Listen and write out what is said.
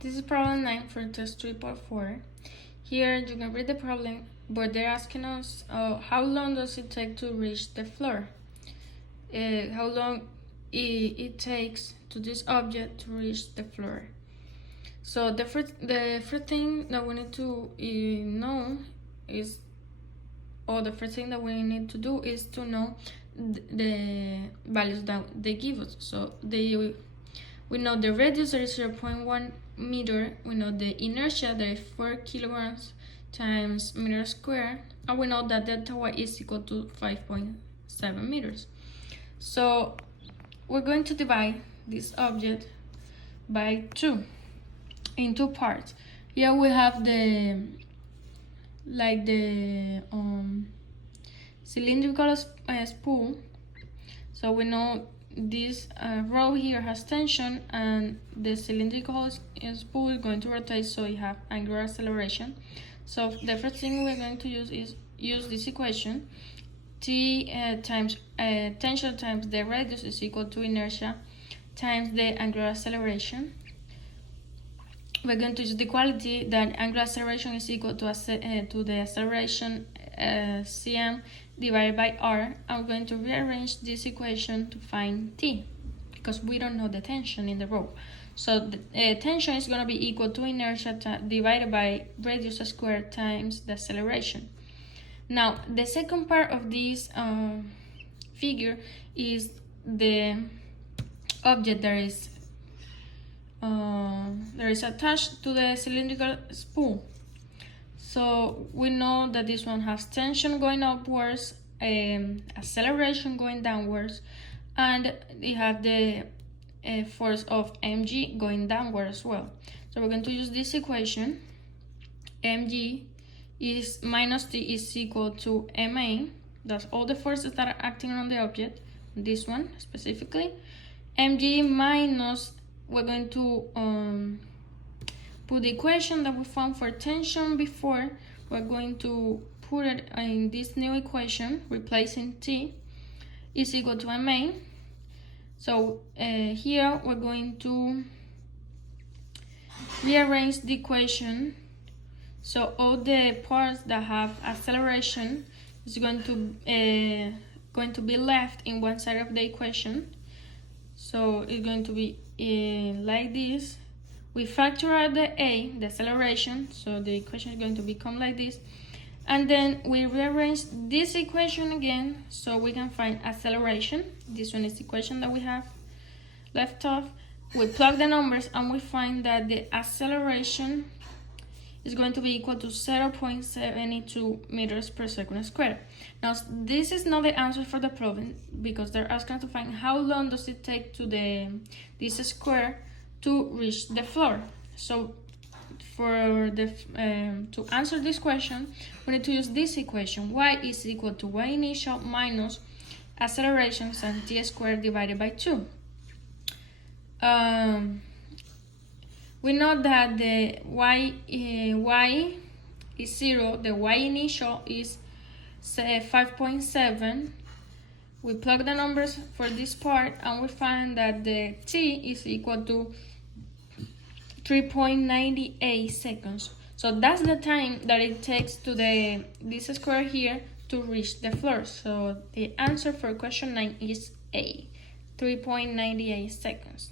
This is problem 9 for test 3.4. Here you can read the problem, but they're asking us how long does it take to reach the floor? How long it takes to this object to reach the floor. So the first thing that we need to know is, or the first thing that we need to do is to know the values that they give us. So we know the radius, that is 0.1 meter. We know the inertia, that is 4 kilograms times meter square, and we know that delta y is equal to 5.7 meters. So we're going to divide this object by 2 in 2 parts. Here we have the cylindrical spool. So we know this row here has tension, and the cylindrical spool is going to rotate, so you have angular acceleration. So the first thing we're going to use is this equation. T times tension times the radius is equal to inertia times the angular acceleration. We're going to use the equality that angular acceleration is equal to the acceleration cm divided by r. I'm going to rearrange this equation to find t, because we don't know the tension in the row. So the tension is going to be equal to inertia divided by radius squared times the acceleration. Now the second part of this figure is the object that is attached to the cylindrical spool. So we know that this one has tension going upwards, acceleration going downwards, and it has the force of mg going downward as well. So we're going to use this equation. Mg is minus t is equal to ma. That's all the forces that are acting on the object. This one specifically. Mg minus, we're going to put the equation that we found for tension before. We're going to put it in this new equation, replacing t is equal to ma. So here we're going to rearrange the equation. So all the parts that have acceleration is going to be left in one side of the equation. So it's going to be like this. We factor out the a, the acceleration, so the equation is going to become like this. And then we rearrange this equation again, so we can find acceleration. This one is the equation that we have left off. We plug the numbers and we find that the acceleration is going to be equal to 0.72 meters per second squared. Now, this is not the answer for the problem, because they're asking us to find how long does it take to this square to reach the floor. So for to answer this question, we need to use this equation. Y is equal to y initial minus acceleration times t squared divided by 2. We know that the y is 0, the y initial is 5.7. We plug the numbers for this part and we find that the t is equal to 3.98 seconds. So that's the time that it takes to this square here to reach the floor. So the answer for question 9 is A, 3.98 seconds.